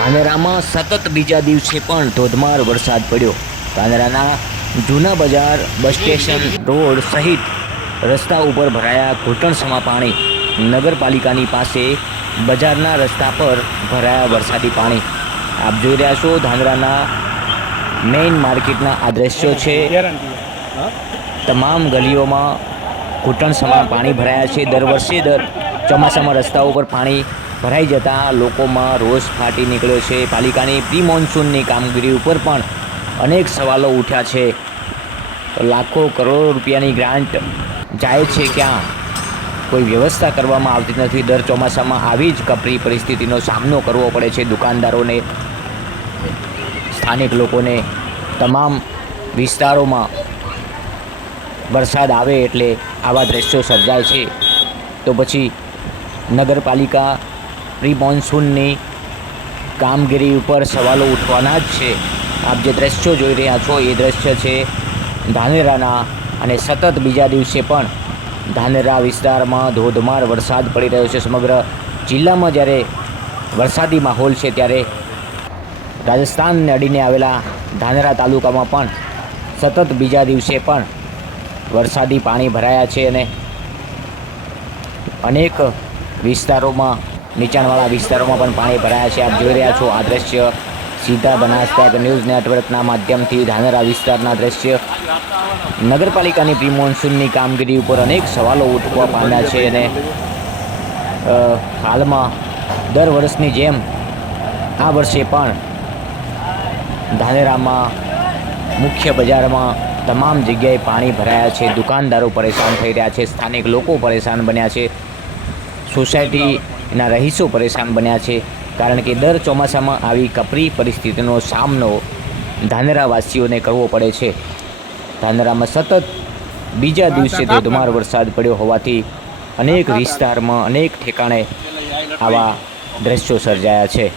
ધાનેરામાં સતત બીજા દિવસે પણ ધોધમાર વરસાદ પડ્યો. ધાનેરાના જૂના બજાર, બસ સ્ટેશન, રોડ સહિત રસ્તા ઉપર ભરાયા ઘૂંટણસમા પાણી. નગરપાલિકાની પાસે બજારના રસ્તા પર ભરાયા વરસાદી પાણી. આપ જોઈ રહ્યા છો ધાનેરાના મેઇન માર્કેટના આ દ્રશ્યો છે. તમામ ગલીઓમાં ઘૂંટણસમા પાણી ભરાયા છે. દર વર્ષે દર ચોમાસામાં રસ્તા ઉપર પાણી ભરાઈ જતાં લોકોમાં રોષ ફાટી નીકળ્યો છે. પાલિકાની પ્રી મોન્સૂનની કામગીરી ઉપર પણ અનેક સવાલો ઉઠ્યા છે. લાખો કરોડો રૂપિયાની ગ્રાન્ટ જાય છે ક્યાં? કોઈ વ્યવસ્થા કરવામાં આવતી નથી. દર ચોમાસામાં આવી જ કપરી પરિસ્થિતિનો સામનો કરવો પડે છે. દુકાનદારોને, સ્થાનિક લોકોને તમામ વિસ્તારોમાં વરસાદ આવે એટલે આવા દ્રશ્યો સર્જાય છે. તો પછી નગરપાલિકા પ્રી મોન્સૂનની કામગીરી ઉપર સવાલો ઉઠવાના જ છે. આપ જે દ્રશ્યો જોઈ રહ્યા છો, એ દ્રશ્ય છે ધાનેરાના અને સતત બીજા દિવસે પણ ધાનેરા વિસ્તારમાં ધોધમાર વરસાદ પડી રહ્યો છે. સમગ્ર જિલ્લામાં જ્યારે વરસાદી માહોલ છે, ત્યારે રાજસ્થાનને અડીને આવેલા ધાનેરા તાલુકામાં પણ સતત બીજા દિવસે પણ વરસાદી પાણી ભરાયા છે અને અનેક વિસ્તારોમાં નીચાણવાળા વિસ્તારોમાં પણ પાણી ભરાયા છે. આપ જોઈ રહ્યા છો આ દ્રશ્ય સીધા બનાસકાંઠ ન્યૂઝ નેટવર્કના માધ્યમથી ધાનેરા વિસ્તારના દ્રશ્ય. નગરપાલિકાની પ્રી મોન્સૂનની કામગીરી ઉપર અનેક સવાલો ઉઠવા પામ્યા છે અને હાલમાં દર વર્ષની જેમ આ વર્ષે પણ ધાનેરામાં મુખ્ય બજારમાં તમામ જગ્યાએ પાણી ભરાયા છે. દુકાનદારો પરેશાન થઈ રહ્યા છે. સ્થાનિક લોકો પરેશાન બન્યા છે. સોસાયટીના રહીશો પરેશાન બન્યા છે કારણ કે દર ચોમાસામાં આવી કપરી પરિસ્થિતિનો સામનો ધાનેરાવાસીઓને કરવો પડે છે. ધાનેરામાં સતત બીજા દિવસે ધોધમાર વરસાદ પડ્યો હોવાથી અનેક વિસ્તારમાં અનેક ઠેકાણે આવા દ્રશ્યો સર્જાયા છે.